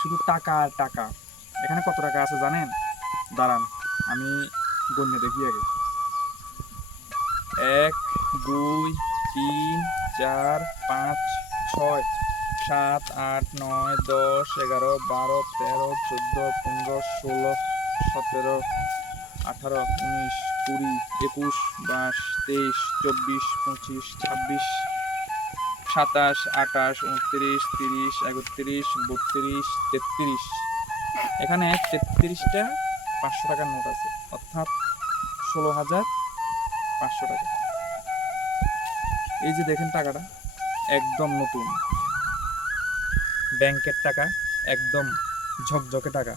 শুধু টাকা আর টাকা। এখানে কত টাকা আছে জানেন? দাঁড়ান, আমি গণ্যে দেখি আগে। 1 2 3 4 5 6 7 8 9 10 11 12 13 14 15 16 17 18 19 20 21 22 23 24 25 26 27 28 29 30 31 32 33। এখানে 33টা 500 টাকার নোট আছে, অর্থাৎ 16,500 টাকা। এই যে দেখেন টাকাটা একদম নতুন, ব্যাংকের টাকা, একদম ঝকঝকে টাকা।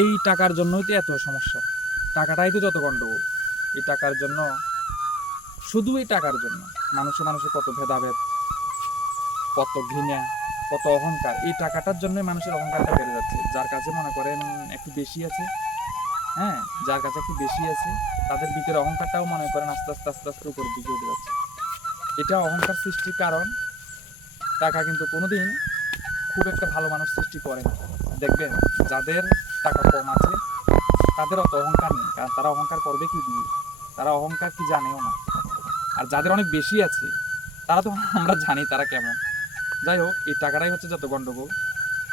এই টাকার জন্যই তো এত সমস্যা, টাকাটাই তো যত গন্ডগোল। এই টাকার জন্য, শুধু এই টাকার জন্য মানুষে কত ভেদাভেদ, কত ঘৃণা, কত অহংকার। এই টাকাটার জন্য মানুষের অহংকারটা বেড়ে যাচ্ছে। যার কাছে মনে করেন একটু বেশি আছে, হ্যাঁ, যার কাছে একটু বেশি আছে, তাদের ভিতরে অহংকারটাও মনে করেন আস্তে আস্তে আস্তে আস্তে উপরের দিকে উঠে যাচ্ছে। এটা অহংকার সৃষ্টির কারণ। টাকা কিন্তু কোনোদিন খুব একটা ভালো মানুষ সৃষ্টি করে না। দেখবেন যাদের টাকা কম আছে তাদের অত অহংকার নেই, কারণ তারা অহংকার করবে কি দিয়ে, তারা অহংকার কি জানেও না। আর যাদের অনেক বেশি আছে তারা তো আমরা জানি তারা কেমন। যাই হোক, এই টাকাটাই হচ্ছে যত গন্ডগোল।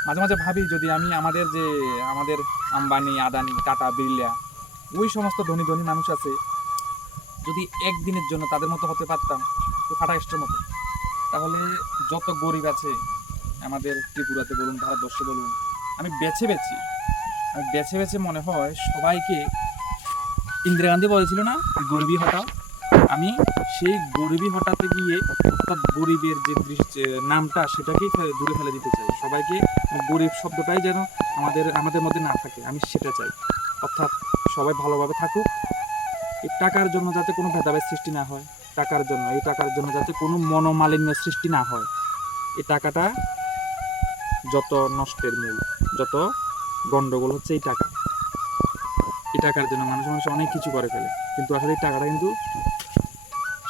মাঝে মাঝে ভাবি, যদি আমি আমাদের আম্বানি, আদানি, টাটা, বিড়লা, ওই সমস্ত ধনী ধনী মানুষ আছে, যদি একদিনের জন্য তাদের মতো হতে পারতাম, তো ফাটাকেস্টের মতো, তাহলে যত গরিব আছে আমাদের ত্রিপুরাতে বলুন, ভারতবর্ষে বলুন, আমি বেছে বেছে মনে হয় সবাইকে, ইন্দিরা গান্ধী বলেছিল না গরিবী হটাও, আমি সেই গরিবী হটাতে গিয়ে, অর্থাৎ গরিবের যে নামটা সেটাকেই দূরে ফেলে দিতে চাই। সবাইকে গরিব শব্দটাই যেন আমাদের মধ্যে না থাকে, আমি সেটা চাই। অর্থাৎ সবাই ভালোভাবে থাকুক। এই টাকার জন্য যাতে কোনো ভেদাভেদ সৃষ্টি না হয়, এই টাকার জন্য যাতে কোনো মনোমালিন্য সৃষ্টি না হয়। এই টাকাটা যত নষ্টের মূল, যত গন্ডগোল হচ্ছে এই টাকা। এই টাকার জন্য মানুষ অনেক কিছু করে ফেলে, কিন্তু আসলে এই টাকাটা কিন্তু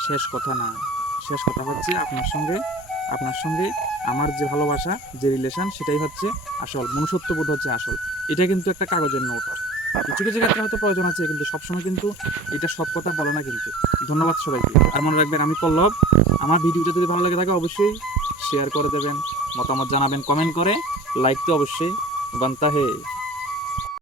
শেষ কথা না। শেষ কথা হচ্ছে আপনার সঙ্গে আমার যে ভালোবাসা, যে রিলেশন, সেটাই হচ্ছে আসল। মনুষ্যত্ববোধ হচ্ছে আসল। এটা কিন্তু একটা কাগজের নোট। কিছু কিছু ক্ষেত্রে হয়তো প্রয়োজন আছে, কিন্তু সবসময় কিন্তু এটা সব কথা বলে না কিন্তু। ধন্যবাদ সবাইকে। আর মনে রাখবেন, আমি পল্লব। আমার ভিডিওটা যদি ভালো লেগে থাকে অবশ্যই শেয়ার করে দেবেন, মতামত জানাবেন কমেন্ট করে, লাইক তো অবশ্যই বানতা হে।